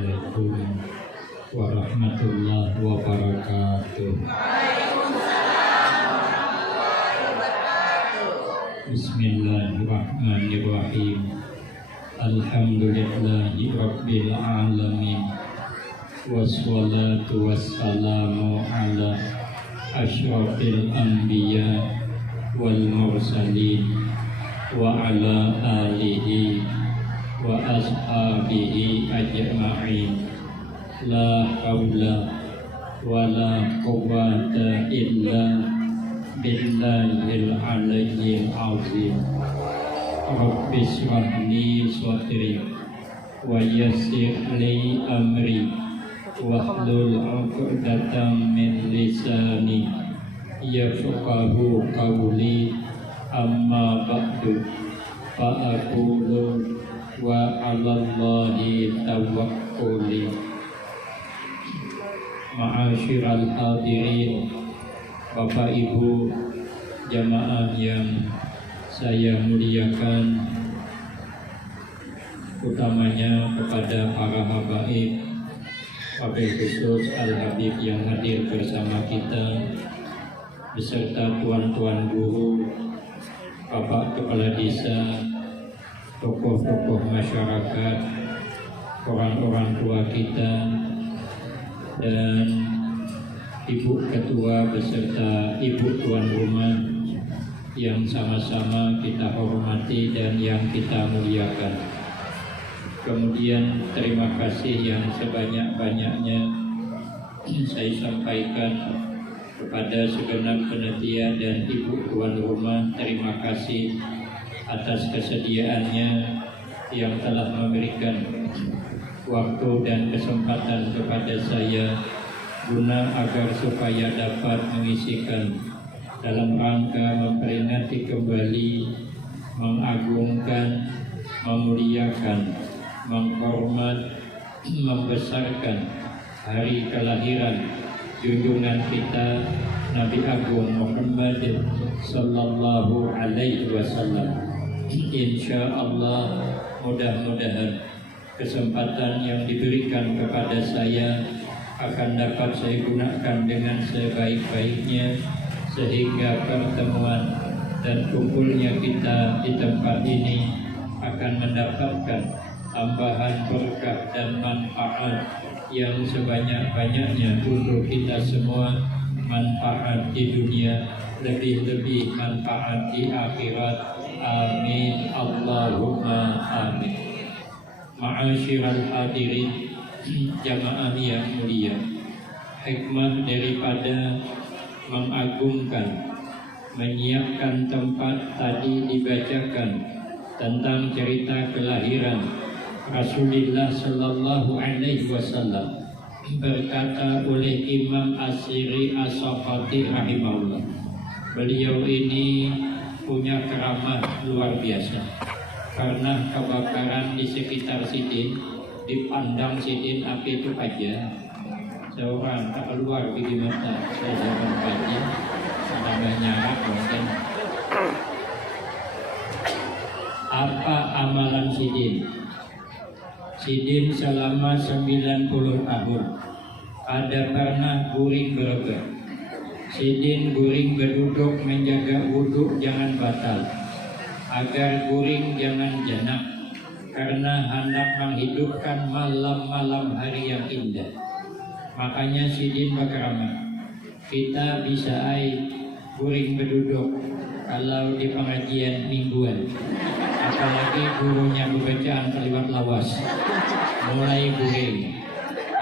Assalamualaikum warahmatullahi wabarakatuh. Bismillahirrahmanirrahim. Alhamdulillahi rabbil alamin. Wassalatu wassalamu ala asyrafil anbiya wal mursalin wa ala alihi wa ashabihi ajma'in. La haula wa la quwwata illa billahil aliyyil azim. Rabbi shrah li sadri wa yassir li amri wahlul 'uqdatam min lisani yafqahu qawli. Amma ba'du fa aqulu wa 'alallahi tawakkuli. Ma'asyiral hadirin, Bapak Ibu jamaah yang saya muliakan, utamanya kepada para habaib, wabil khusus Al-Habib yang hadir bersama kita, beserta tuan-tuan guru, Bapak Kepala Desa, tokoh-tokoh masyarakat, orang-orang tua kita, dan Ibu Ketua beserta Ibu Tuan Rumah yang sama-sama kita hormati dan yang kita muliakan. Kemudian terima kasih yang sebanyak-banyaknya saya sampaikan kepada segenap panitia dan Ibu Tuan Rumah. Terima kasih atas kesediaannya yang telah memberikan waktu dan kesempatan kepada saya guna agar supaya dapat mengisikan dalam rangka memperingati kembali, mengagungkan, memuliakan, menghormat, membesarkan hari kelahiran junjungan kita Nabi Agung Muhammad sallallahu alaihi wasallam. Insya Allah mudah-mudahan kesempatan yang diberikan kepada saya akan dapat saya gunakan dengan sebaik-baiknya, sehingga pertemuan dan kumpulnya kita di tempat ini akan mendapatkan tambahan berkah dan manfaat yang sebanyak-banyaknya untuk kita semua, manfaat di dunia, lebih-lebih manfaat di akhirat. Amin Allahumma amin. Ma'asyiral hadirin jamaah yang mulia, hikmah daripada mengagungkan, menyiapkan tempat tadi dibacakan tentang cerita kelahiran Rasulullah sallallahu alaihi wasallam. Berkata oleh Imam As-Siri As-Safati rahimahullah, beliau ini punya keramah luar biasa. Karena kebakaran di sekitar Sidin, dipandang Sidin api itu aja, seorang tak keluar di mata. Saya jangan pagi ada nyarak mungkin. Apa amalan Sidin? Sidin selama 90 tahun ada pernah guring berobat. Sidin guring berduduk menjaga wudhu jangan batal, agar guring jangan janak, karena hendak menghidupkan malam-malam hari yang indah. Makanya Sidin berkeramah, kita bisa guring berduduk kalau di pengajian mingguan, apalagi gurunya bacaan kalimat lawas, mulai guring.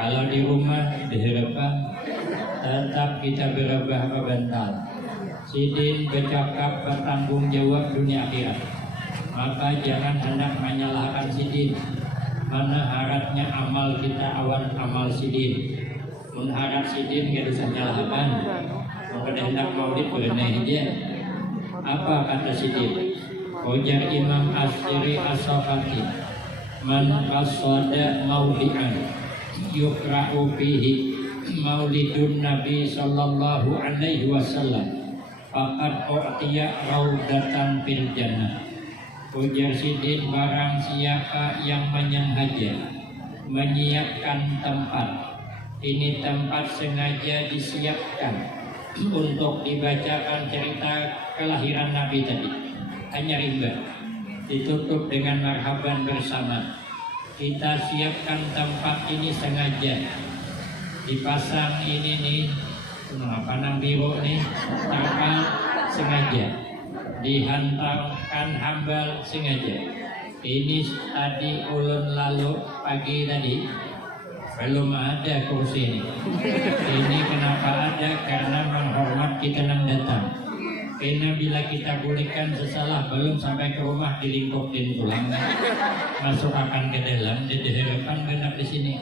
Kalau di rumah diharapkan tetap kita berubah bentar. Sidin bercakap bertanggung jawab dunia akhirat, maka jangan hendak menyalahkan Sidin. Mana haratnya amal kita awan amal Sidin. Mengharap Sidin gak bisa menyalahkan. Maka hendak maulid bereneh dia. Apa kata Sidin? Ujar Imam As-Siri As-Safati, man qasada mauli'an yukra'u fihi maulidun Nabi sallallahu alaihi wasallam faqad u'tiya raudatan fil jannah. Ujar Sidin, barang siapa yang menyengaja menyiapkan tempat. Ini tempat sengaja disiapkan untuk dibacakan cerita kelahiran Nabi tadi. Hanya rimba, ditutup dengan marhaban bersama. Kita siapkan tempat ini sengaja, dipasang ini nih, panang biru nih, terpal sengaja, dihantarkan hambal sengaja. Ini tadi ulun lalu pagi tadi belum ada kursi ini. Ini kenapa ada? Karena menghormat kita yang datang. Karena bila kita bolehkan sesalah belum sampai ke rumah dilingkupin pulang, masuk akan ke dalam, jadi harapan benar di sini.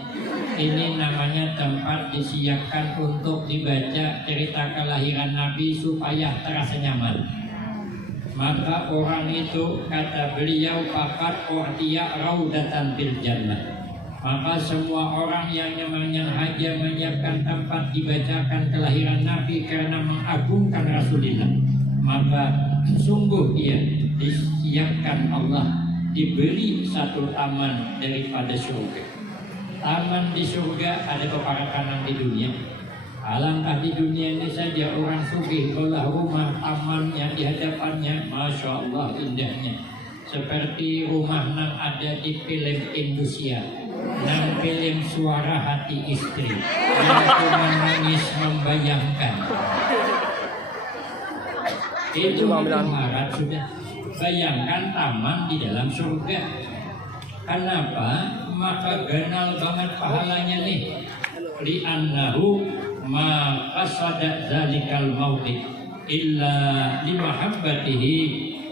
Ini namanya tempat disiapkan untuk dibaca cerita kelahiran Nabi supaya terasa nyaman. Maka orang itu kata beliau pakat ortia raudatan fil jannah. Maka semua orang yang haja menyiapkan tempat dibacakan kelahiran Nabi karena mengagungkan Rasulullah, maka sungguh dia disiapkan Allah, diberi satu taman daripada surga. Taman di surga ada keparakanan di dunia. Alangkah di dunia ini saja orang sugih belah rumah tamannya di hadapannya, masya Allah indahnya. Seperti rumah yang ada di film Indonesia, dan film Suara Hati Istri, yang cuma nangis membayangkan. Itu marat sudah. Bayangkan taman di dalam surga. Kenapa? Maka ganal banget pahalanya nih. Li'annahu ma qasada zalikal mawdi illa limahabbatihi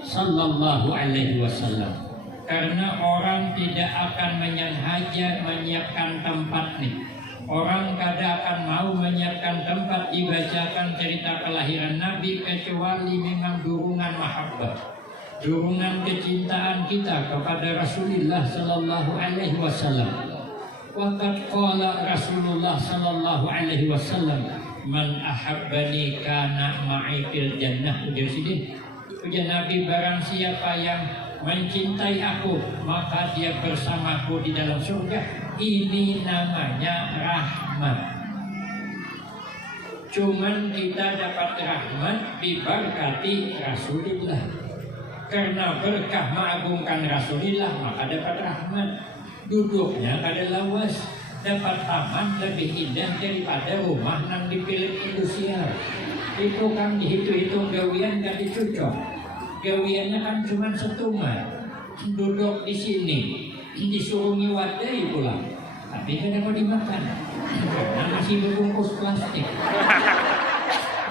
sallallahu alaihi wasallam. Karena orang tidak akan menyiapkan tempat nih. Orang kada akan mau menyiapkan tempat dibacakan cerita kelahiran Nabi kecuali memang dukungan mahabbah, dukungan kecintaan kita kepada Rasulullah sallallahu alaihi wasallam. Waqad qala Rasulullah sallallahu alaihi wasallam, man ahabbani kana ma'i fil jannah. Ujar Nabi, barang siapa yang mencintai aku maka dia bersamaku di dalam surga. Ini namanya rahmat. Cuman kita dapat rahmat diberkati Rasulullah. Karena berkah mengagungkan Rasulullah maka dapat rahmat. Duduknya kada lawas, dapat taman lebih indah daripada rumah yang dipilih industrial. Itu kan dihitung-hitung gawian gak dicocok. Gawiannya kan cuma setuman, duduk di sini, disuruh ngiwadai pulang, tapi kada mau dimakan karena masih berbungkus plastik.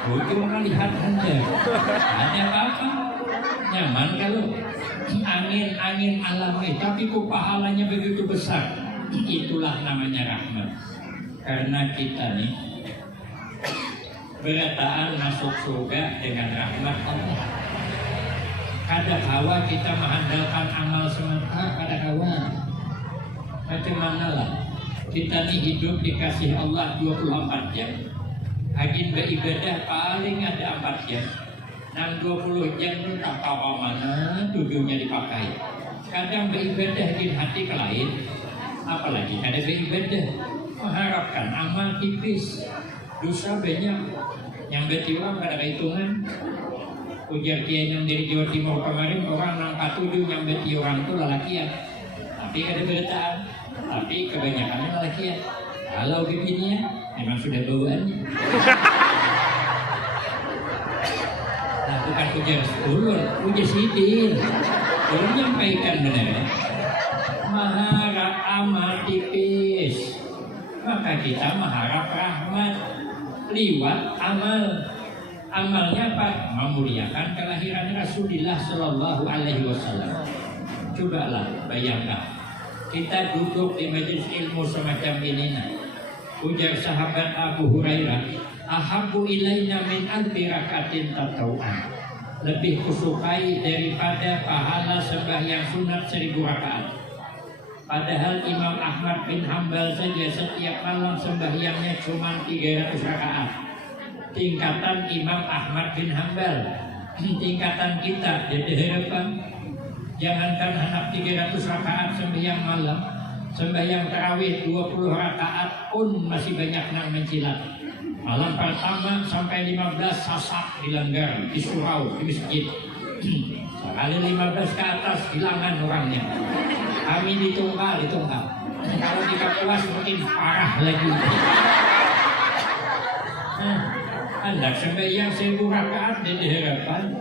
Ujung melihat anda, ada apa-apa, nyaman kalau angin alami, tapi kok pahalanya begitu besar. Itulah namanya rahmat. Karena kita nih berataan masuk surga dengan rahmat Allah. Kada kawa kita mengandalkan amal semata, kada kawa. Macam mana lah kita nih hidup dikasih Allah 24 jam. Agin beribadah paling ada 4 jam. Nang 20 jam itu tak tahu mana tujuannya dipakai. Kadang beribadah di hati ke lain, apalagi kada beribadah mengharapkan amal tipis, dosa banyak, yang bertiwang kada hitungan. Ujar kiai yang dari Jawa Timur kemarin, orang nang katujuh yang beti orang itu lalakian, tapi kada berataan, tapi kebanyakannya lalakian. Kalau begini memang sudah bawaannya. Nah, bukan ujar ulun, ujar sidin. Ulun nyampaikan benar. Mengharap amal tipis, maka kita mengharap rahmat liwat amal. Amalnya apa? Memuliakan kelahiran Rasulullah Sallallahu Alaihi Wasallam. Cobalah bayangkan, kita duduk di majelis ilmu semacam ini. Ujar sahabat Abu Hurairah, ahabbu ilaina min alfi rakatin tatawu'an. Lebih kusukai daripada pahala sembahyang sunat 1000 rakaat. Padahal Imam Ahmad bin Hambal saja setiap malam sembahyangnya cuma 300 rakaat. Tingkatan Imam Ahmad bin Hambal, tingkatan kita jadi harapan. Jangankan anak 300 rakaat sembahyang malam, Sembahyang tarawih 20 rakaat pun masih banyak nang mencilat. Malam pertama sampai 15 sasak dilanggar di surau di masjid. Sekali 15 ke atas hilangan orangnya. Kami ditunggal. Kalau di Kapuas mungkin parah lagi. Hendak sembahyang 1000 rakaat di hadapan,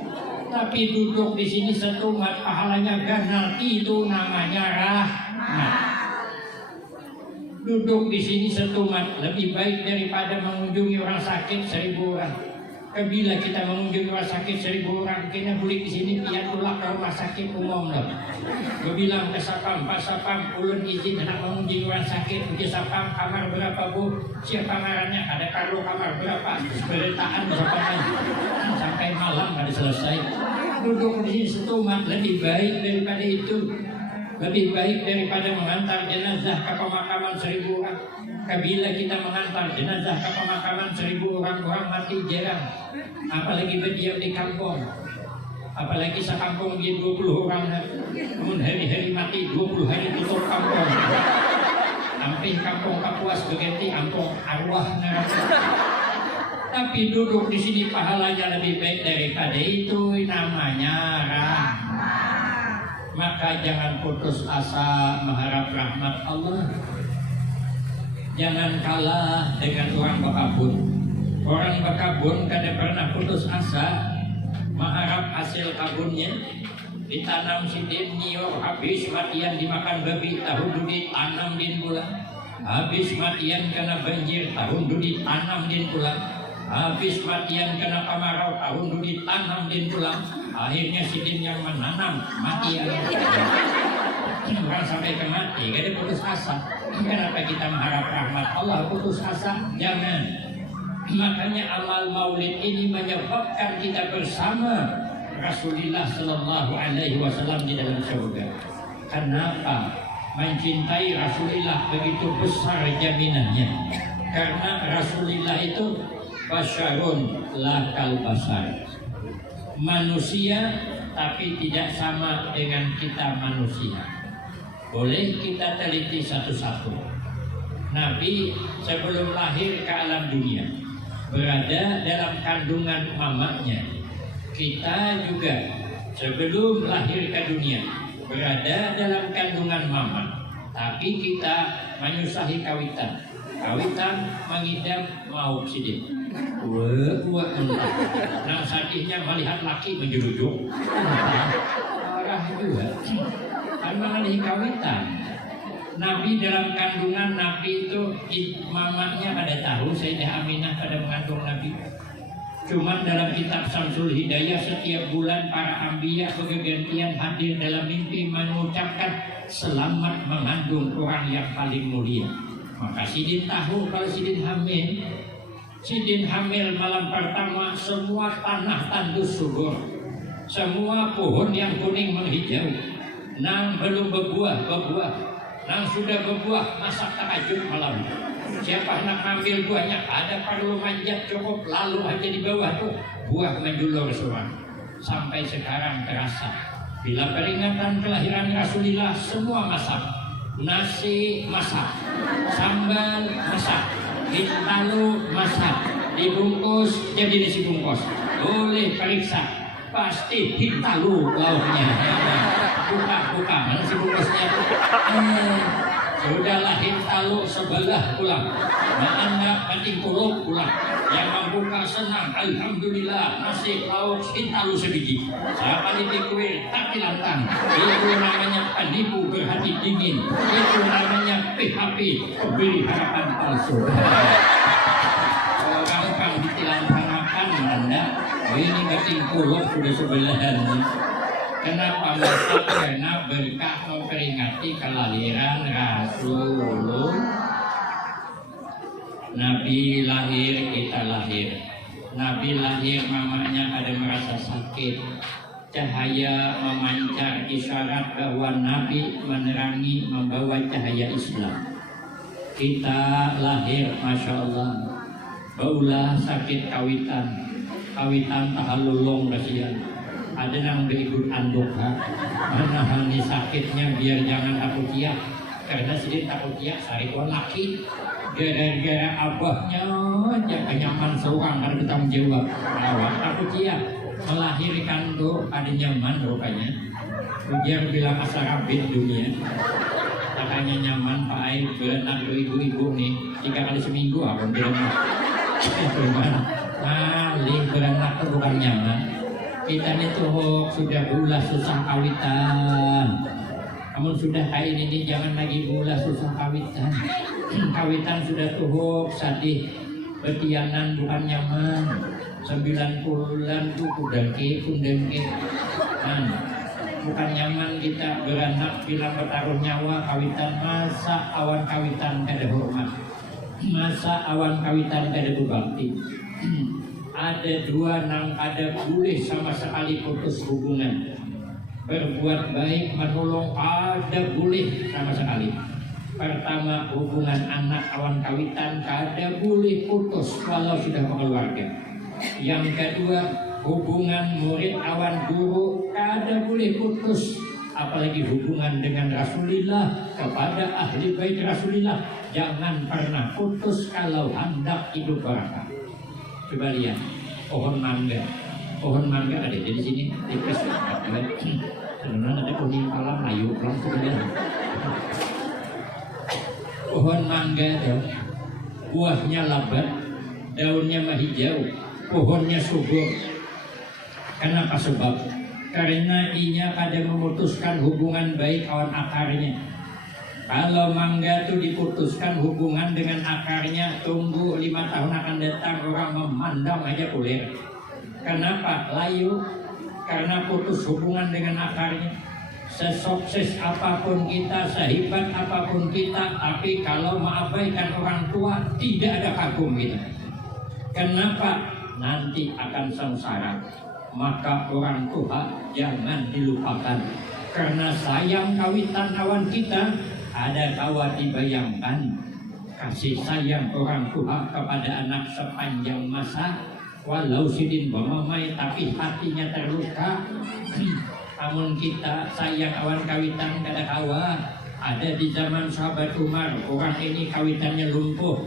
tapi duduk di sini setumat pahalanya ganal, itu namanya rahmat. Duduk di sini setumat lebih baik daripada mengunjungi orang sakit 1000 orang. Bila kita mengunjungi orang sakit 1000 orang, kena boleh di sini pian tulak ke rumah sakit umum lah. Gue bilang ke sapam, Pak Sapam, ulun izin nak mengunjungi orang sakit. Uji sapam, kamar berapa bu? Siapa ngarannya? Ada kartu kamar berapa? Seberitaan sapam sampai malam ada selesai. Duduk di sini setumat lebih baik daripada itu. Lebih baik daripada mengantar jenazah ke pemakaman 1000 orang. Bila kita mengantar jenazah ke pemakaman 1000 orang, orang mati jarang. Apalagi berdiam di kampung. Apalagi sekampung dia 20 orang. Namun hari-hari mati 20 hari tutup kampung. Sampai kampung Kapuas berganti kampung arwah neraka. Tapi duduk di sini pahalanya lebih baik daripada itu, namanya rahmat. Maka jangan putus asa mengharap rahmat Allah. Jangan kalah dengan orang berkabun. Orang berkabun kadang pernah putus asa mengharap hasil kabunnya. Ditanam sidin nyiur, habis matian dimakan babi, tahun dudit tanam din pula. Habis matian kena banjir, tahun dudit tanam din pula. Habis matian kena kemarau, tahun dudit tanam din pula. Akhirnya sidin yang menanam mati. Orang sampai ke mati, gak ada putus asa. Kenapa kita mengharap rahmat Allah putus asa? Jangan. Makanya amal maulid ini menyebabkan kita bersama Rasulullah Sallallahu Alaihi Wasallam di dalam surga. Kenapa? Mencintai Rasulullah begitu besar jaminannya. Karena Rasulullah itu basyarun la kal basar. Manusia tapi tidak sama dengan kita manusia. Boleh kita teliti satu-satu. Nabi sebelum lahir ke alam dunia berada dalam kandungan mamanya. Kita juga sebelum lahir ke dunia berada dalam kandungan mama. Tapi kita menyusahi kawitan. Kawitan mengidam mau sidin. Wah entah. Nang sadihnya melihat laki menjerujuk. Arah juga. Karena di kawitan. Nabi dalam kandungan Nabi itu mamanya pada tahu Sayyidah Aminah pada mengandung Nabi. Cuma dalam kitab Samsul Hidayah setiap bulan para anbiya bergantian hadir dalam mimpi mengucapkan selamat mengandung orang yang paling mulia. Maka Sidin tahu kalau Sidin hamil. Sidin hamil malam pertama semua tanah tandus subur. Semua pohon yang kuning menghijau. Nang belum berbuah. Nang sudah berbuah masak tahajud malam. Siapa nak ambil buahnya ada perlu manjat cukup lalu aja di bawah tuh buah menjulur semua. Sampai sekarang terasa. Bila peringatan kelahiran Rasulullah semua masak. Nasi masak, sambal masak, hintalu masak, dibungkus jadi nasi bungkus. Boleh periksa, pasti hintalu lauknya. Buka, nasi bungkusnya. Sudahlah hintalu sebelah pulang. Nah anda penting pulang. Yang membuka senang, alhamdulillah nasi lauk hintalu sebiji. Siapa di kuil tapi lantang. Itu namanya penipu berhati dingin. Itu namanya PHP, pemberi harapan palsu. Gampang ditilantangkan anda. Ini penting pulang sudah sebelahan. Kenapa? Karena berkah memperingati kelahiran Rasulullah. Nabi lahir, kita lahir. Nabi lahir, mamanya ada merasa sakit. Cahaya memancar isyarat bahwa Nabi menerangi, membawa cahaya Islam. Kita lahir, Masya Allah. Baulah sakit kawitan. Kawitan tahalulung kasihan. Ada yang berikut anduk, mana hal sakitnya biar jangan aku tiap. karena sidin takut ya sarikuan laki gara-gara abahnya jangan nyaman seorang karena bertanggung jawab awak takut ya melahirkan tuh ada nyaman rupanya ujar bilang asal rabit dunia katanya nyaman Pak Aib berenang ibu-ibu nih 3 kali seminggu apa berenang cuman kali berenang itu bukan nyaman kita nih tuh sudah bulas susah kawitan namun sudah kayak ini jangan lagi bulas susah kawitan kawitan sudah tuh sadih betianan bukan nyaman 9 bulan tuh kudengke bukan nyaman kita beranak bilang bertaruh nyawa kawitan masa awan kawitan kada hormat masa awan kawitan kada berbakti ada dua nang kada boleh sama sekali putus hubungan berbuat baik menolong kada boleh sama sekali pertama hubungan anak awan kawitan kada boleh putus walau sudah berkeluarga yang kedua hubungan murid awan guru kada boleh putus apalagi hubungan dengan Rasulullah kepada ahli bait Rasulullah jangan pernah putus kalau hendak hidup barakah. Coba lihat pohon mangga ada di sini tipis sebenarnya ada kuning kalam layu langsung lihat pohon mangga tuh buahnya lebat daunnya mah hijau pohonnya subur. Kenapa sebab? Karena inya kadang memutuskan hubungan baik kawan akarnya. Kalau mangga itu diputuskan hubungan dengan akarnya, tunggu 5 tahun akan datang orang memandang aja kulit. Kenapa? Layu. Karena putus hubungan dengan akarnya. Sesukses apapun kita, sehebat apapun kita, tapi kalau mengabaikan orang tua, tidak ada kagum kita. Kenapa? Nanti akan sengsara. Maka orang tua jangan dilupakan karena sayang kawitan kawan kita ada kawa dibayangkan kasih sayang orang tua kepada anak sepanjang masa walau sidin bamamai tapi hatinya terluka namun kita sayang kawan kawitan kada kawa ada di zaman sahabat Umar orang ini kawitannya lumpuh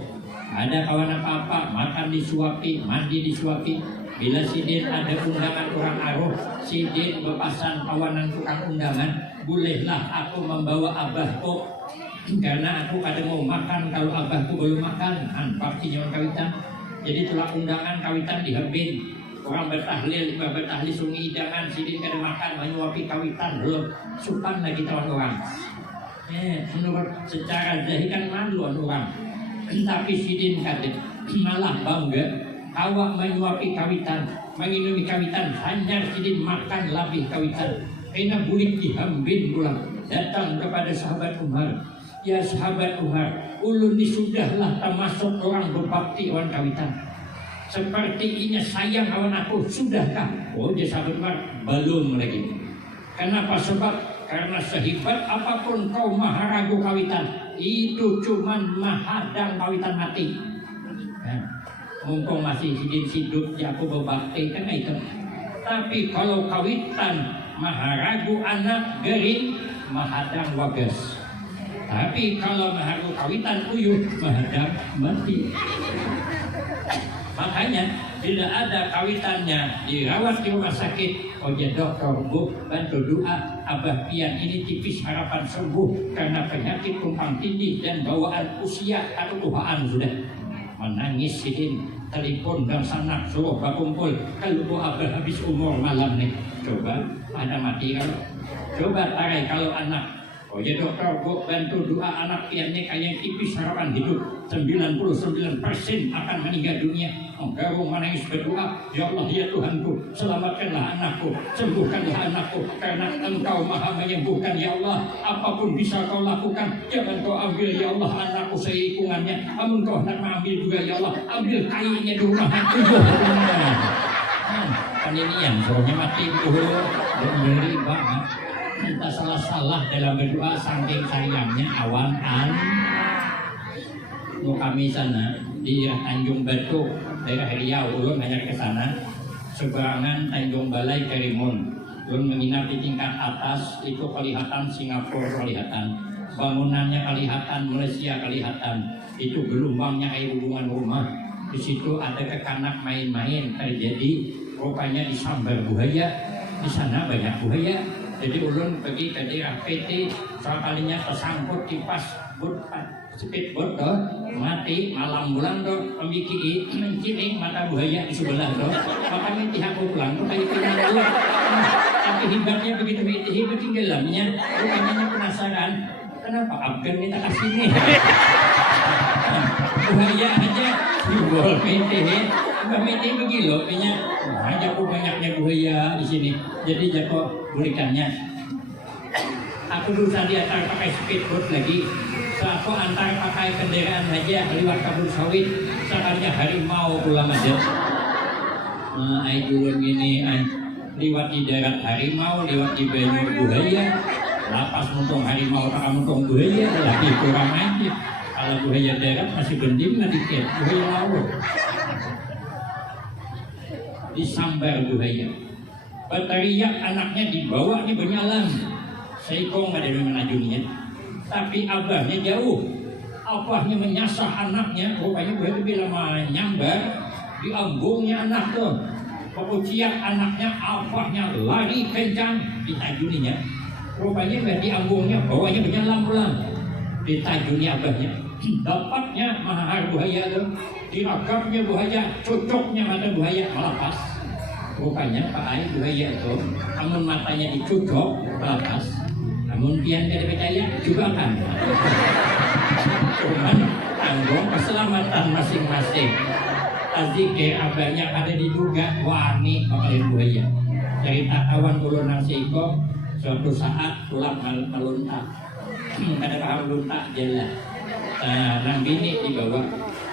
ada kawan apa-apa makan disuapi mandi disuapi. Bila sidin ada undangan orang aruh, sidin berpasan kawanan tukang undangan, bolehlah aku membawa abahku karena aku kadang mau makan kalau abahku belum makan. Pasti jangan kawitan. Jadi itulah undangan kawitan dihembin. Orang bertahlil sungi jangan sidin kadang makan menyuapi kawitan belum supan lagi tawan orang. Menurut secara zahir kan malu orang. Tapi sidin kadang malah bangga. Awak menyuapi kawitan, menginumi kawitan, hanya sidin makan labih kawitan. Karena bulik dihambin pulang. Datang kepada sahabat Umar. Ya sahabat Umar, ulun ini sudahlah termasuk orang berbakti awan kawitan. Seperti ini sayang awan aku, sudahkah? Oh dia sahabat Umar, belum lagi. Kenapa? Sebab karena sehebat apapun kau maharagu kawitan, itu cuman mahadang kawitan mati. Mumpung masih hidup ya aku berbakti kan itu. Tapi kalau kawitan maharagu anak gering mahadang wagas. Tapi kalau maharagu kawitan uyuh mahadang mati. Makanya tidak ada kawitannya dirawat di rumah sakit. Oh ya dokter bu bantu doa abah pian ini tipis harapan sembuh karena penyakit tumpang tindih dan bawaan usia atau tuhaan sudah. Menangis sidin telepon dan sanak suruh berkumpul kalau bu abah habis umur malam nih coba ada mati kalau coba tarai kalau anak oh ya dokter bu bantu doa anak piannya kayak tipis harapan hidup 99% akan meninggal dunia engkau menangis berdoa ya Allah ya Tuhanku selamatkanlah anakku sembuhkanlah anakku karena engkau maha menyembuhkan ya Allah apapun bisa kau lakukan jangan kau ambil ya Allah anakku seikungannya amun kau hendak mengambil juga ya Allah ambil kayunya di rumah peninian suruhnya mati beri banget kita salah-salah dalam berdoa saking sayangnya awan kami sana di Tanjung Batu daerah Riau ulun hanya ke sana seberangan Tanjung Balai Karimun ulun menginap di tingkat atas itu kelihatan Singapura kelihatan bangunannya kelihatan, Malaysia kelihatan, itu gelombangnya kayak hubungan rumah. Di situ ada kekanak main-main terjadi, rupanya disambar buaya, di sana banyak buaya. Jadi ulun pergi ke daerah PT, sekalinya tersangkut di pas speedboat doh, mati malam bulan doh, pemikir menciling mata buaya di sebelah doh, makanya pihak pulang tuh kayak pinang doh. Tapi hebatnya begitu hebat tenggelamnya, rupanya penasaran, kenapa Afgan minta kasih nih? Buaya aja simbol PT, Mbak PT begini loh, punya aja kok banyaknya buaya di sini, jadi jago berikannya. Aku berusaha diantar pakai speedboat lagi. Aku antar pakai kendaraan aja lewat kabut sawit, sekalinya harimau pulang aja. Nah, ay turun gini, ay lewat di darat harimau, lewat di banyu buaya, lapas muntong harimau, tak muntong buaya, lagi kurang aja. Kalau buaya darat masih bendim nggak dikit, buaya laut disambar buaya. Berteriak anaknya dibawanya berjalan, seikong nggak ada mana juninya. Tapi abahnya jauh, abahnya menyasar anaknya, rupanya buaya lebih lama nyambar di ambungnya anak tuh. Kemudian anaknya, abahnya lari kencang ditajuninya, rupanya di ambungnya, bawahnya berjalan pulang, ditajuni abahnya. Dapatnya mahar buaya tuh, diragapnya buaya, cocoknya mata buaya melepas. Rupanya Pak Ai buaya tuh, namun matanya dicocok melepas. Namun pian tidak percaya juga kan. Cuman tanggung keselamatan masing-masing. Azike abahnya ada diduga wani pakai buaya. Cerita kawan ulun seiko, suatu saat pulang meluntak. Ada paham luntak jalan. Nah, nang bini dibawa.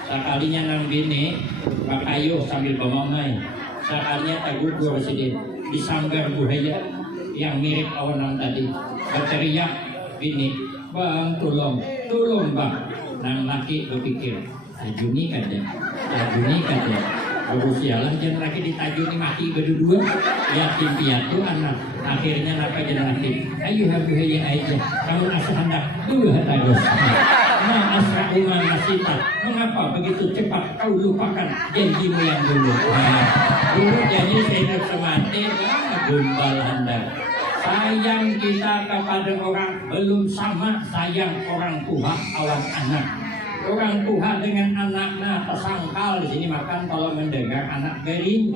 Sekalinya nang bini kayu sambil bamamai. Sekalinya tagugur sedih disambar buaya yang mirip awan tadi. Berteriak bini, bang tolong bang. Nang laki berpikir, tajuni kada, berusialan jangan lagi ditajuni mati berdua. Yatim piatu anak, akhirnya napa jangan laki. Ayo buaya aja, kamu asal hendak dulu tagus. Nah asra'uma nasita, mengapa begitu cepat kau lupakan janjimu yang dulu? Nah, dulu janji saya semati, gumbal hendak. Sayang kita kepada orang belum sama sayang orang tua awak anak. Orang tua dengan anaknya tersangkal di sini makan kalau mendengar anak beri,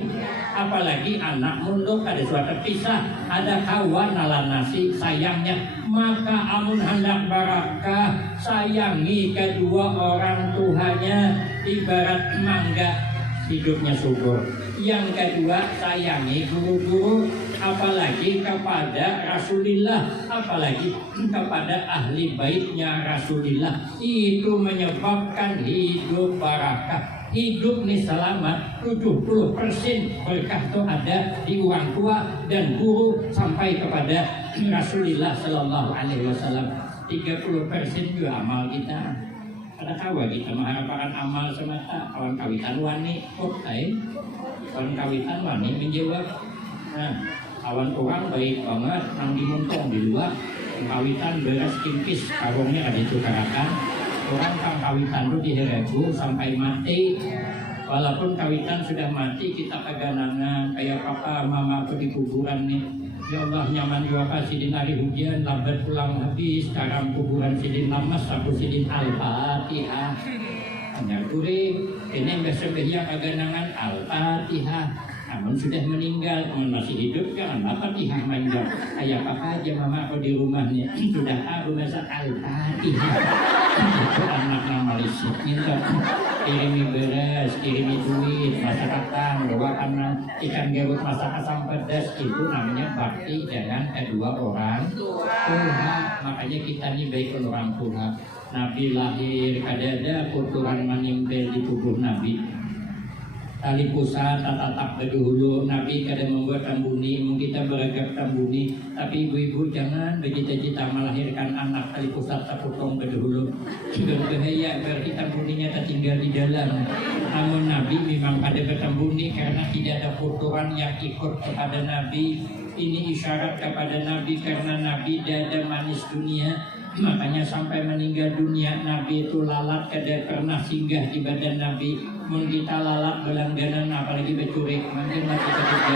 apalagi anak munduk ada suatu pisah, ada kawan nalan nasi sayangnya, maka amun hendak barakah sayangi kedua orang tuanya ibarat mangga hidupnya subur. Yang kedua sayangi guru-guru, apalagi kepada Rasulullah, apalagi kepada ahli baitnya Rasulullah. Itu menyebabkan hidup barakah. Hidup nih selamat 70% berkah itu ada di orang tua dan guru sampai kepada Rasulullah Sallallahu Alaihi Wasallam. 30% juga amal kita. Ada kawan kita mengharapkan amal semata. Kawan kawitan wani kawan kawitan wani menjawab. Nah, kawan orang baik banget nang dimuntong di luar. Kawitan beres kimpis karungnya ada itu karakan. Orang kang kawitan itu diheregu sampai mati. Walaupun kawitan sudah mati, kita peganangan kayak papa mama aku di kuburan nih. Ya Allah nyaman juga sidin hari hujan, lambat pulang habis, sekarang kuburan sidin lamas, aku sidin al-fatihah. Hanya kuring, ini besok yang peganangan al-fatihah. Namun sudah meninggal, masih hidup kan al-fatihah manjang. Kayak papa aja mama aku di rumahnya, sudah aku masa al-fatihah. Itu anak nama lisik minta kirimi beras, kirimi duit, masyarakat doakan ikan garut masak asam pedas, itu namanya bakti dengan kedua orang tua. Makanya kita nih baik orang tua. Nabi lahir kadada kotoran menempel di tubuh Nabi. Tali pusat tatak berdahulu Nabi kadang membuat tambuni, kita beragam tambuni, tapi ibu-ibu jangan bercita-cita melahirkan anak tali pusat sepotong berdahulu. Sudah bahaya berarti tambuninya tertinggal di dalam. Namun Nabi memang pada bertambuni karena tidak ada kotoran yang ikut kepada Nabi. Ini isyarat kepada Nabi karena Nabi dada manis dunia. Makanya sampai meninggal dunia Nabi itu lalat kada pernah singgah di badan Nabi. Mun kita lalat berlangganan apalagi becurik mungkin mati ketika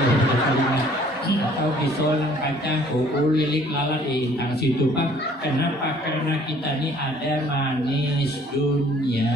atau pisau kacang lilik lalat tang situ Pak. Kenapa? Karena kita ini ada manis dunia.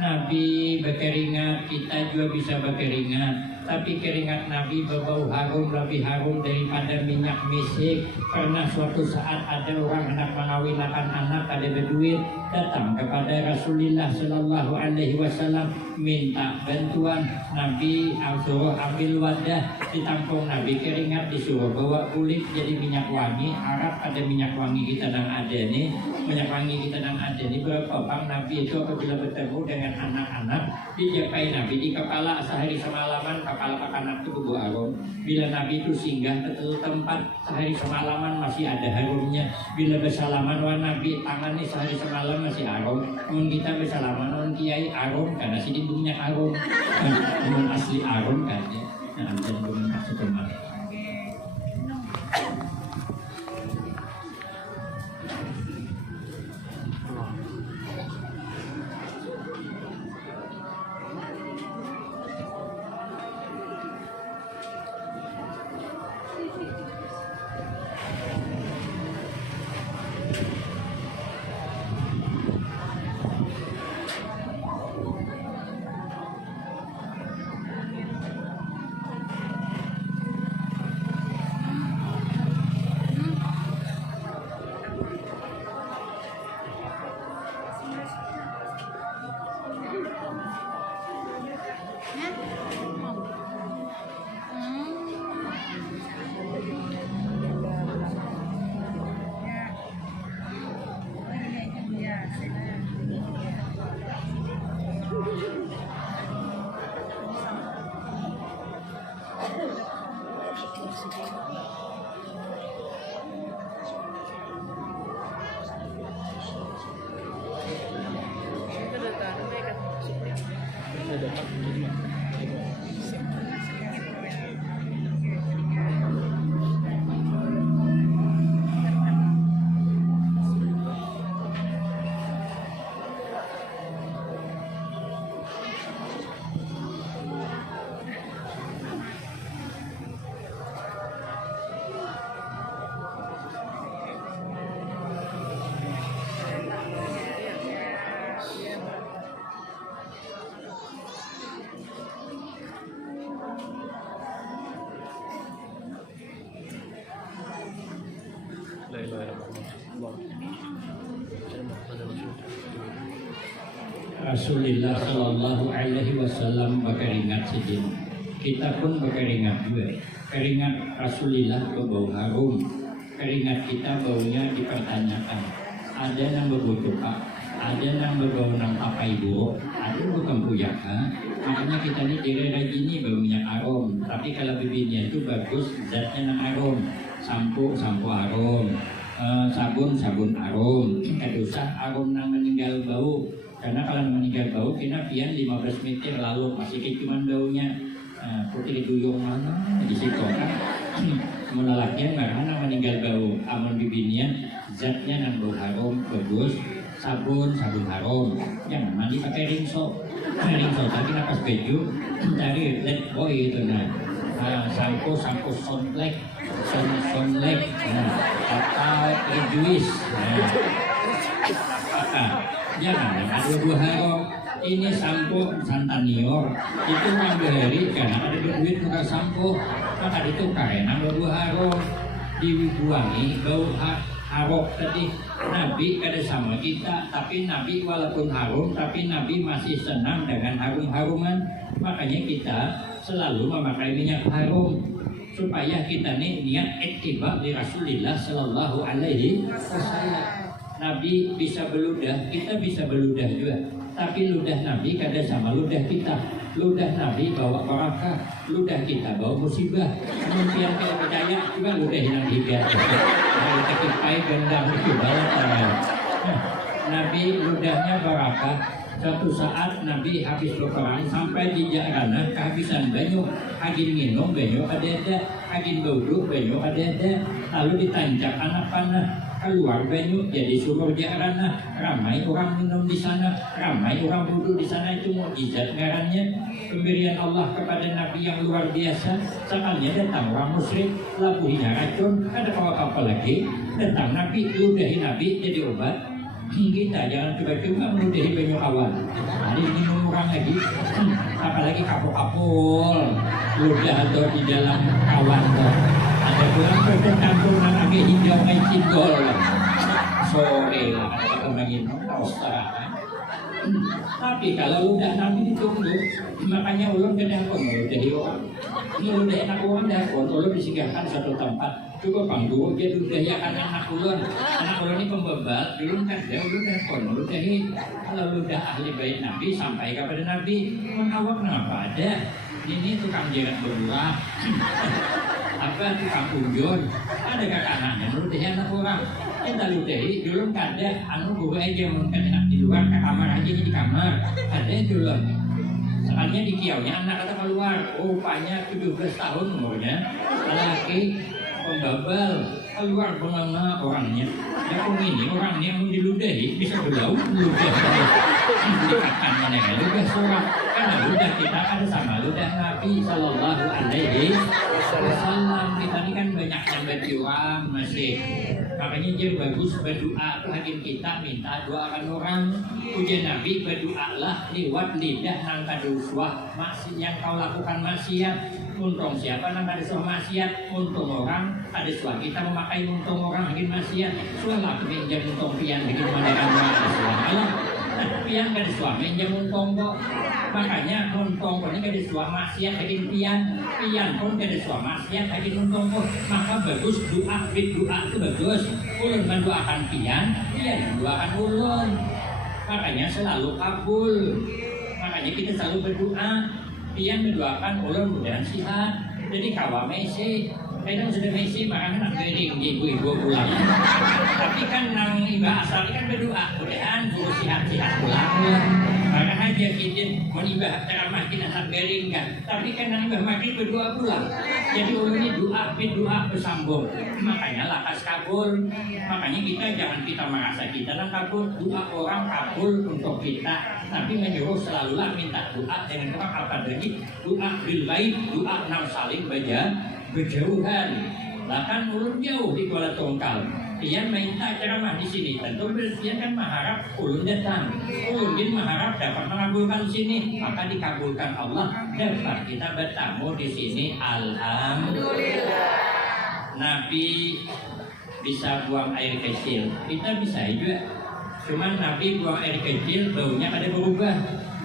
Nabi berkeringat, kita juga bisa berkeringat. Tapi keringat Nabi berbau harum, lebih harum daripada minyak misik. Karena suatu saat ada orang hendak mengawinkan anak, ada berduit, datang kepada Rasulullah Sallallahu Alaihi Wasallam minta bantuan. Nabi suruh ambil wadah, ditampung Nabi keringat, disuruh bawa kulit jadi minyak wangi. Arab ada minyak wangi kita dan ada nih, minyak wangi kita dan ada nih. Berapa bang Nabi itu apabila bertemu dengan anak-anak, dijapai Nabi di kepala sehari semalaman. Kepala anak itu berbau harum. Bila Nabi itu singgah ke tempat sehari semalaman masih ada harumnya. Bila bersalaman wah Nabi tangannya sehari semalam masih harum. Mun kita bersalaman wah kiai harum karena si minyak harum. Mun asli harum kan ya. Nah, dan belum masuk tempat. Rasulullah Sallallahu Alaihi Wasallam berkeringat sedih. Kita pun berkeringat juga. Keringat Rasulullah berbau harum. Keringat kita baunya dipertanyakan. Ada yang berbau cuka, ada yang berbau nang papai buruk, ada bukan pujaka. Makanya kita ini daerah gini bau minyak harum. Tapi kalau bibirnya itu bagus, zatnya nang harum. Sampo harum, sabun harum. Kedusah harum nang meninggal bau. Karena kalau meninggal bau, kena pian 15 meter lalu masih cuma baunya. Putih duyung mana di situ kan? Menolaknya karena meninggal bau. Aman bibirnya, zatnya nang bau harum bagus. Sabun harum. Jangan mandi pakai rinso. Tapi napas baju dari let boy itu nah. Sampo sonlek, atau rejuis. Jangan ada buah harum. Ini sampo santanior itu ngambil hari karena ada duit bukan sampo maka ditukar nambah buah harum dibuangi bau harum tadi. Nabi kada sama kita tapi Nabi walaupun harum tapi Nabi masih senang dengan harum-haruman. Makanya kita selalu memakai minyak harum supaya kita nih niat ittiba di Rasulullah Sallallahu Alaihi Wasallam. Nabi bisa beludah, kita bisa beludah juga. Tapi ludah Nabi kada sama ludah kita. Ludah Nabi bawa barakah, ludah kita bawa musibah. Kemudian kita percaya juga ludah yang hidup. Kalau kekipai gendam itu bawa Nabi ludahnya barakah. Suatu saat Nabi habis berperang sampai di Jarana kehabisan banyu, agin minum banyu ada, agin duduk banyu ada. Lalu ditancap anak panah. keluar banyu jadi sumur jarana, ramai orang minum di sana, ramai orang wudhu di sana. Itu mukjizat ngarannya, pemberian Allah kepada Nabi yang luar biasa. Sakalnya datang orang musyrik, labuhinya racun, ada apa-apa lagi, datang Nabi, ludahi Nabi jadi obat. Kita jangan coba-coba meludahi banyu awan. Hari ini orang lagi, apalagi kapul-kapul, ludah atau di dalam awan tuh. Ada pulang bercampur dengan agak hijau kayak cindol. Sore lah, kita ngomongin Australia. Tapi kalau udah Nabi ditunggu, makanya ulun kadang pun meludahi orang. Meludahi anak orang dah, ulun disinggahkan satu tempat. Coba panggung dia ludahikan anak ulun. Anak ulun ini pembebal, ulun kan dia ulun dah pun meludahi. Kalau ludah ahli bait Nabi sampai kepada Nabi, mengawak kenapa ada? Ini tukang jerat berbuah. Apa tukang unjun? Ada kakak anaknya meludahi anak orang. Kita ludahi, dulu kan ada anu gue aja mungkin di luar ke kamar aja di kamar. Ada dulu. Soalnya di kiaunya anak kata keluar, rupanya 17 tahun umurnya, laki pembabal keluar benganga orangnya. Ya ini orangnya mau diludahi bisa belau ludah. Dikatakan mereka ludah surat karena ludah kita ada sama ludah Nabi Sallallahu Alaihi Wasallam. Kita ini kan banyak yang berjuang masih. Makanya dia bagus berdoa hakim kita minta doakan orang. Puja Nabi berdoalah lewat lidah nang kaduswah maksiat yang kau lakukan maksiat. Untung siapa nang kaduswah maksiat? Untung orang kaduswah kita memakai untung orang bikin maksiat. Sulah pinjam untung pian bikin mandakan maksiat. Kalau pian kaduswah pinjam untung kok. Makanya untung pun kaduswah maksiat bikin pian. Pian pun kaduswah maksiat bikin untung kok. Maka bagus doa itu bagus. Ulun mendoakan pian mendoakan ulun. Makanya selalu kabul. Makanya kita selalu berdoa. Pian mendoakan ulun mudah sihat. Jadi kawa Messi, kadang sudah Messi makanya nak kering ibu-ibu pulang. Tapi kan nang iba asal kan berdoa, mudahan guru sihat-sihat pulang. Maka aja kita menibah ceramah kita nak kering kan. Tapi kan nang iba maghrib berdoa pulang. Jadi ulun ini doa bersambung. Makanya lakas kabul. Makanya kita jangan kita merasa kita nang kabul, doa orang kabul untuk kita. Tapi menyuruh selalulah minta doa dengan orang apa lagi? Doa bil baik, doa nang saling berjauhan. Bahkan ulun jauh di Kuala Tongkal. Dia minta ceramah di sini. Tentu dia kan mengharap ulun datang. Ulun mengharap dapat mengabulkan sini. Maka dikabulkan Allah. Dapat kita bertamu di sini. Alhamdulillah. Nabi bisa buang air kecil. Kita bisa juga. Cuman Nabi buang air kecil baunya ada berubah.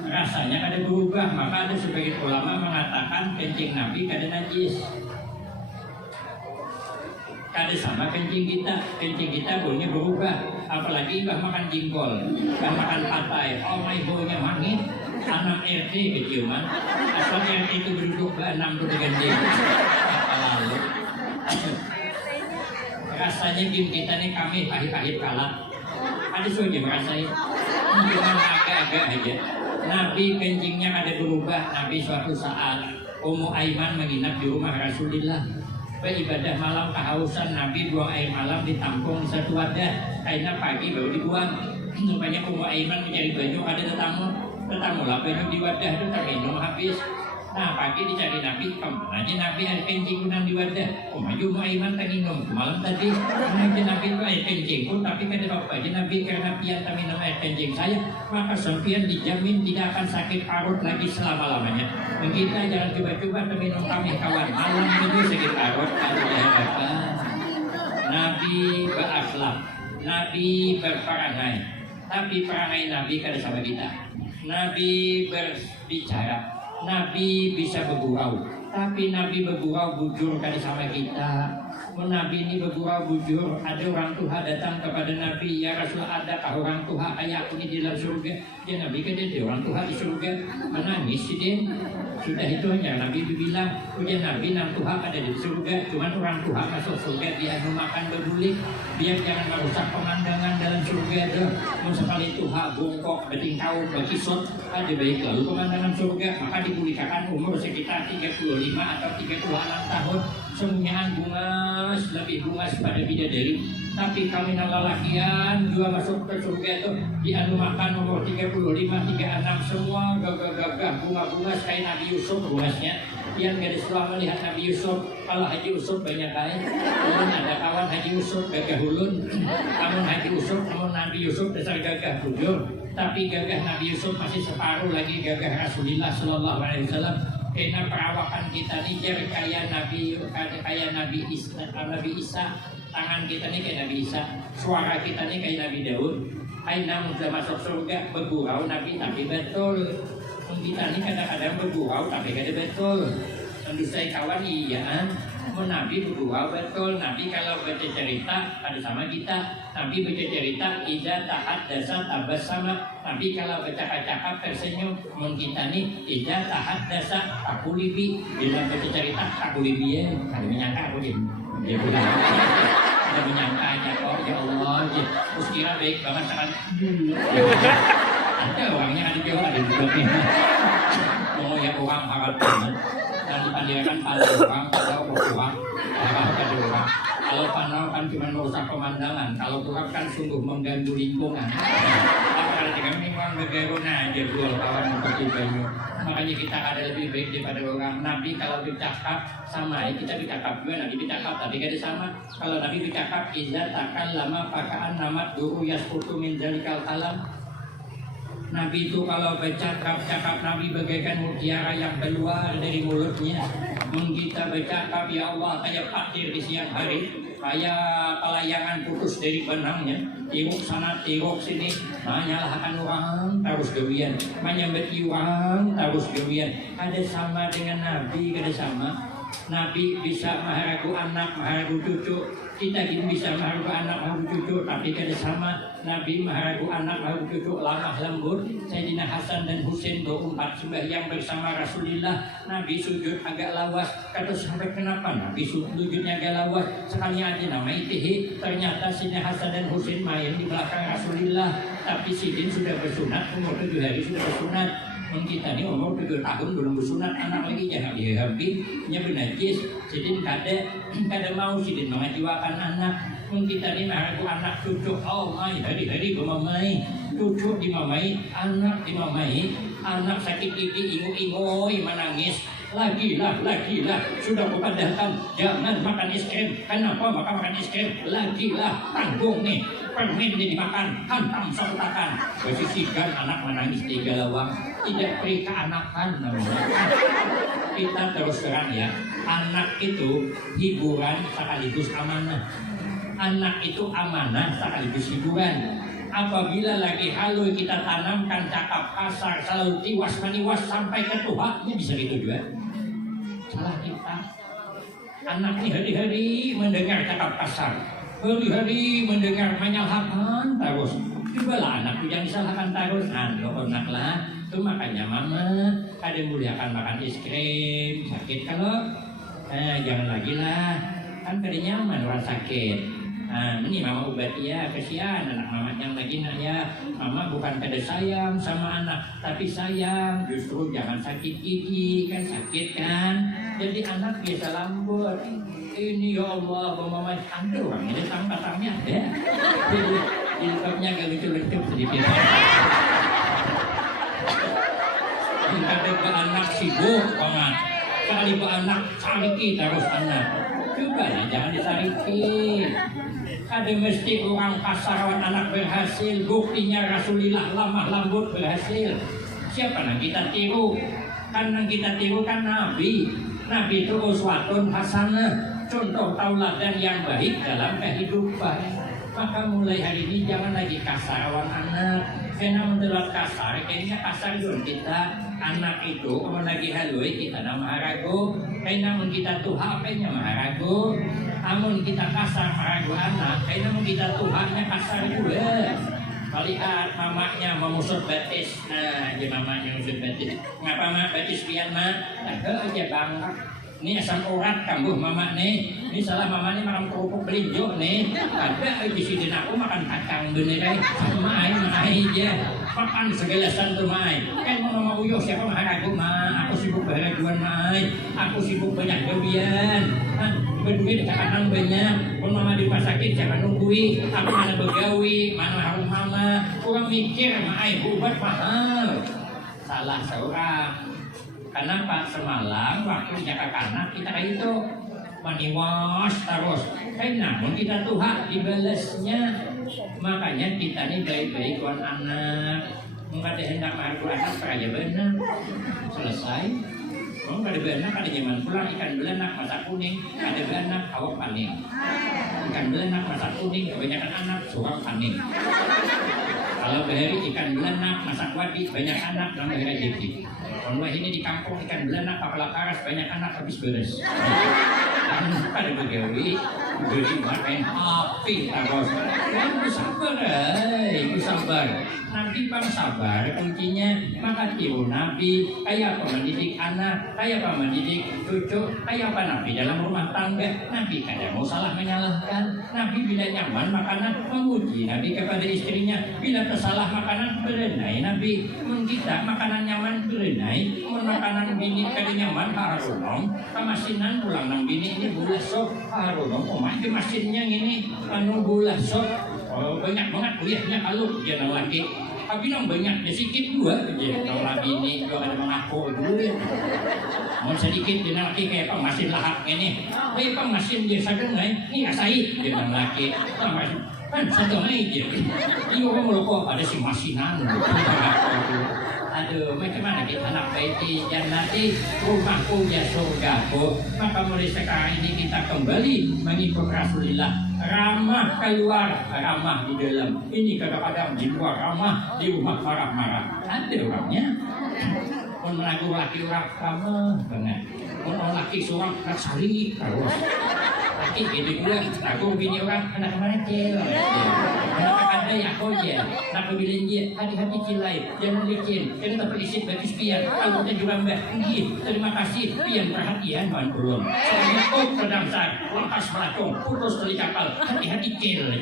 Rasanya ada berubah. Maka ada sebagian ulama mengatakan kencing Nabi kada najis. Kada sama kencing kita baunya berubah. Apalagi bah makan jingkol, bah makan patai, oh my baunya wangi. Anak RT keciuman, asal RT itu berduduk bah 6 tuh dengan dia. Lalu rasanya game kita nih kami pahit-pahit kalah. Ada saja merasain, cuma agak-agak aja. Nabi kencingnya ada berubah. Nabi suatu saat Ummu Aiman menginap di rumah Rasulullah. Beribadah malam kehausan, Nabi buang air malam ditampung di satu wadah. Akhirnya pagi baru dibuang. Rupanya Ummu Aiman mencari baju, ada tetamu lah baju di wadah itu terminum habis. Nah pagi dicari Nabi, aja Nabi air kencing di wadah. Oh maju Ummu Aiman tak minum malam tadi. Aja Nabi itu air kencing pun, tapi kan apa aja Nabi karena pian tak minum air kencing saya, maka sampian dijamin tidak akan sakit parut lagi selama-lamanya. Kita jangan coba-coba minum kami kawan malam itu sakit parut. Nabi berakhlak, Nabi berperangai, tapi perangai Nabi kada sama kita. Nabi berbicara, Nabi bisa bergurau, tapi Nabi bergurau bujur kada sama kita. Nabi ini bergurau bujur. Ada orang tua datang kepada Nabi, ya Rasul, adakah orang tua kayak aku ini di dalam surga? Ya Nabi kan ada orang tua di surga. Menangis sih dia. Sudah itu hanya Nabi bilang, ujian Nabi nang Tuhan ada di surga, cuman orang Tuhan masuk surga dia makan bedulik, biar jangan merusak pemandangan dalam surga itu. Mau sekali Tuhan bungkok, betingkau, berkisut, ada baik lalu pemandangan surga, maka dipulihkan umur sekitar 35 atau 36 tahun. semuanya bungas, lebih bungas pada bidadari. Tapi kami lalakian juga masuk ke surga itu di anu makan nomor 35, 36 semua gagah-gagah bunga-bunga kayak Nabi Yusuf bungasnya. Yang gadis setelah melihat Nabi Yusuf, kalau Haji Yusuf banyak kain. Ulun ada kawan Haji Yusuf gagah ulun. Namun Haji Yusuf, namun Nabi Yusuf dasar gagah bujur. Tapi gagah Nabi Yusuf masih separuh lagi gagah Rasulullah Sallallahu Alaihi Wasallam. Karena perawakan kita nih kayak Nabi Isa, tangan kita nih kayak Nabi Isa, suara kita nih kayak Nabi Daud. Aina sudah masuk surga bergurau Nabi tapi betul. Kita nih kadang-kadang bergurau tapi kada betul. Tentu saya kawan iya, Nabi bergurau betul. Nabi kalau baca cerita ada sama kita. Nabi baca cerita ida tahat dasa tabas sama. Nabi kalau bercakap-cakap tersenyum. Namun kita nih ida tahat dasa takulibi. Bila baca cerita takulibi ya. Ada menyangka aku dia. Dia bilang. Ada menyangka aja kok. Ya Allah. Terus kira baik banget kan. Ada orangnya ada jauh ada di belakangnya. Oh ya orang harap banget. Dan dipanggilkan pada orang atau orang harap pada orang. Kalau panau kan cuma merusak pemandangan. Kalau turap kan sungguh mengganggu lingkungan. Kalau dengan lingkungan bergabung aja dua kawan seperti banyu. Makanya kita ada lebih baik daripada orang. Nabi kalau bercakap sama ya kita bercakap juga. Nabi bercakap tapi kada sama. Kalau Nabi bercakap iza takkan lama pakaan namat guru yasputu min zalikal kalam. Nabi itu kalau bercakap Nabi bagaikan mutiara yang keluar dari mulutnya. Kita bercakap ya Allah kayak patir di siang hari, kayak pelayangan putus dari benangnya. Tiruk sana tiruk sini, menyalahkan orang terus gawian, menyambut orang terus gawian. Ada sama dengan Nabi, ada sama. Nabi bisa maharagu anak, maharagu cucu. Kita bisa maharagu anak, maharagu cucu. Tapi kada sama. Nabi maharagu anak, maharagu cucu. Lamah lembut. Sayyidina Hasan dan Husain 24 sembahyang bersama Rasulullah. Nabi sujud agak lawas. Kata sampai kenapa Nabi sujudnya agak lawas? Sekali aja nama itihi. Ternyata Sayyidina Hasan dan Husain main di belakang Rasulullah. Tapi Sidin sudah bersunat. Umur 7 hari sudah bersunat. Kita ini umur 7 tahun belum bersunat, anak lagi jangan dihabisnya bernajis. Sidin kada mau Sidin mengajiwakan anak. Kita ini mengaku anak cucu. Oh my, hari-hari bermamai, cucu dimamai, anak dimamai. Anak sakit gigi ingu-ingui menangis. Lagi lah, sudah kupadahkan jangan makan es krim. Kenapa makan es krim? Lagi lah, tanggung nih. Permen ini dimakan, hantam sertakan. Bersisikan anak menangis di galawang. Tidak beri keanakan namanya. Kita terus terang ya, anak itu hiburan sekaligus amanah. Anak itu amanah sekaligus hiburan. Apabila lagi halu kita tanamkan cakap kasar selalu tiwas maniwas sampai ke Tuhannya bisa gitu juga. Salah kita. Anak ini hari-hari mendengar cakap kasar, hari-hari mendengar menyalahkan terus. Cobalah anak itu jangan disalahkan terus. Anak lah. Itu makanya mama ada muliakan makan es krim sakit kalau jangan lagi lah kan kada nyaman orang sakit. Ini mama obat ya kesian anak mama yang lagi nak ya. Mama bukan kada sayang sama anak tapi sayang justru jangan sakit gigi kan sakit kan. Jadi anak biasa lambut. Ini ya Allah mama ada orang ini tang-tangnya ada. Di lengkapnya agak lucu-lucu sedikit. Ada ke anak sibuk banget. Sekali ke anak sariki terus anak. Coba lah jangan disariki. Ada mesti orang kasaran anak berhasil. Buktinya Rasulullah lamah lambut berhasil. Siapa yang kita tiru? Kan yang kita tiru kan Nabi. Nabi itu uswatun hasanah. Contoh tauladan yang baik dalam kehidupan. Maka mulai hari ini jangan lagi kasaran anak. Karena mendelok kasar, kayaknya kasar dulu kita. Anak itu kalau lagi halui kita nama ragu. Karena kita tuh HP-nya maharagu. Amun kita kasar maharagu anak. Karena kita Tuhannya kasar juga. Lihat mamanya memusut batis. Nah, dia mamanya memusut batis. Ngapa mak batis pian mak? Ada aja bang. Ini asam urat kambuh mama nih. Ini salah mama nih makan kerupuk belinjo nih. Ada di sini aku makan kacang bener main aja. Makan segalasan tuh main. Kan mama uyuh siapa makan aku mah. Aku sibuk beraguan main. Aku sibuk banyak gawian. Berduit kadang banyak. Pun mama di rumah sakit jangan nunggui. Aku mana begawi, mana harus mama. Kurang mikir main obat mahal. Salah seorang. Kenapa semalam waktu jaga kanak kita kayak itu maniwas terus, namun kita tuh hak dibalasnya. Makanya kita nih baik-baik kawan anak, nggak ada hendak marah anak aja benar selesai. Kalau nggak ada benar ada zaman pulang ikan belanak masak kuning, ada belanak awak paning. Ikan belanak masak kuning kebanyakan anak suka paning. Kalau bahari ikan belanak masak wadi banyak anak nambah rezeki. Kalau ini di kampung ikan belanak kepala karas banyak anak habis beres. Ada begawi, beri makan api terus. Kamu sabar, sabar. Nanti bang sabar kuncinya. Maka tiru Nabi, kayak apa mendidik anak, kayak apa mendidik cucu, kayak apa Nabi dalam rumah tangga. Nabi kadang mau salah menyalahkan. Nabi bila nyaman makanan memuji Nabi kepada istrinya. Bila tersalah makanan berenai Nabi. Kita makanan nyaman berenai, makanan bini kada nyaman harunom, kamasinan pulang nang bini ini gula sop harunom, omah ke masinnya ini anu gula sop. Oh, banyak banget uyahnya kalau dia nang laki. Tapi nang banyak ya sedikit dua aja. Nang bini dua ada mengaku dulu ya. Mau sedikit dia nang laki kayak pemasin lahap ini. Kayak pemasin dia sadar nggak? Ini asai dia nang laki. Kan satu aja. Iyo kamu kok ada si masinan. Aduh, macam mana kita nak baiti jannati rumahku ya surgaku. Maka mulai sekarang ini kita kembali mengikut Rasulullah. Ramah keluar, ramah di dalam. Ini kadang-kadang di luar ramah, di rumah marah-marah. Ada orangnya. Pun melaku laki orang ramah banget. Pun laki seorang sari terus. Laki gitu juga. Aku bini orang anak mana cel. Ada ya kau je, nak bilang je, hati-hati cilai, jangan licin, jangan terpelisik bagi spian. Kalau kita juga mbak, terima kasih, pian perhatian tuan belum. Saya kau berdamsar, lepas melacung, putus dari kapal, hati-hati cil.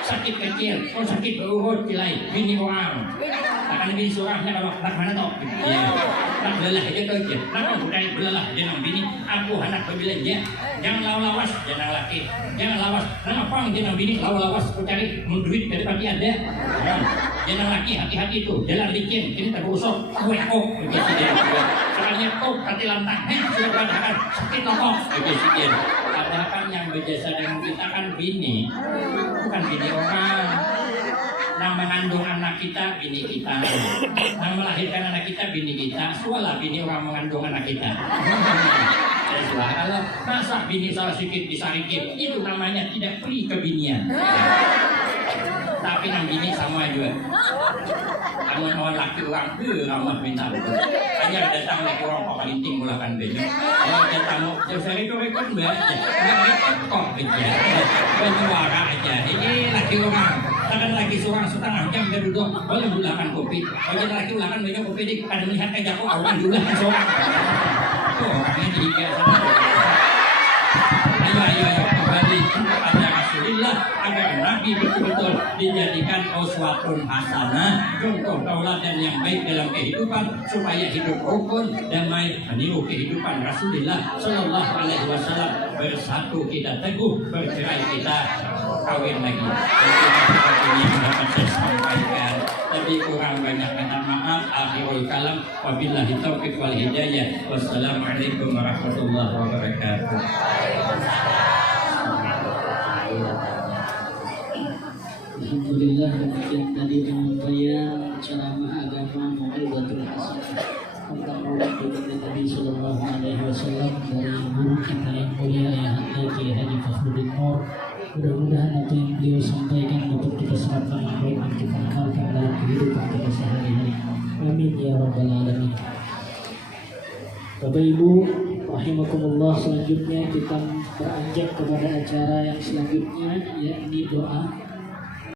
Sakit kecil, kau sakit beruhut cilai, bini orang. Akan bini surahnya kalau nak mana tau? Nak belalah aja kau je, nak budaya belalah jangan bini. Aku anak bilang je, jangan lawas, jangan laki, jangan lawas. Kenapa jangan bini lawas? Kau cari duit dari pagi ada. Jangan laki hati-hati itu, jalan licin, ini tergosok, kok, soalnya kok kati lantang, sudah katakan sakit lokok, presiden. Padahal yang berjasa dengan kita kan bini, bukan bini orang. Yang mengandung anak kita, bini kita. Yang melahirkan anak kita, bini kita. Soalnya bini orang mengandung anak kita. Kalau masa bini salah sedikit disarikin, itu namanya tidak pri kebinian. Tapi nang bini sama juga. Kamu orang laki orang ramah minta betul. Hanya datang lagi orang kok palinting mulakan bini. Kalau dia tamu, jauh saya rekod baca. Rekod kok aja. Bersuara aja. Ini laki orang. Kadang lagi seorang setengah jam dia duduk. Boleh mulakan kopi. Kalau laki mulakan banyak kopi di. Kadang melihat aja kok awan mulakan seorang. Tuh orangnya tiga. Ayo kembali kepada Rasulullah agar Nabi betul-betul dijadikan uswatun hasanah, contoh tauladan yang baik dalam kehidupan supaya hidup rukun damai meniru kehidupan Rasulullah Sallallahu Alaihi Wasallam. Bersatu kita teguh, bercerai kita kawin lagi. Seperti yang dapat saya sampaikan. Tapi kurang banyak minta maaf. Akhirul kalam. Wabillahi taufiq wal hidayah. Wassalamualaikum warahmatullahi wabarakatuh. Alhamdulillah, demikian tadi penyampaian ceramah agama Mau'izatul Hasanah tentang Maulid Nabi Sallallahu Alaihi Wasallam dari guru kita yang mulia Ayah Kiai Haji Fakhruddin Nur. Mudah-mudahan apa yang beliau sampaikan dapat kita serapkan baik dan kita amalkan dalam kehidupan kita sehari-hari. Amin ya rabbal alamin. Bapak Ibu rahimakumullah, selanjutnya kita beranjak kepada acara yang selanjutnya, yakni doa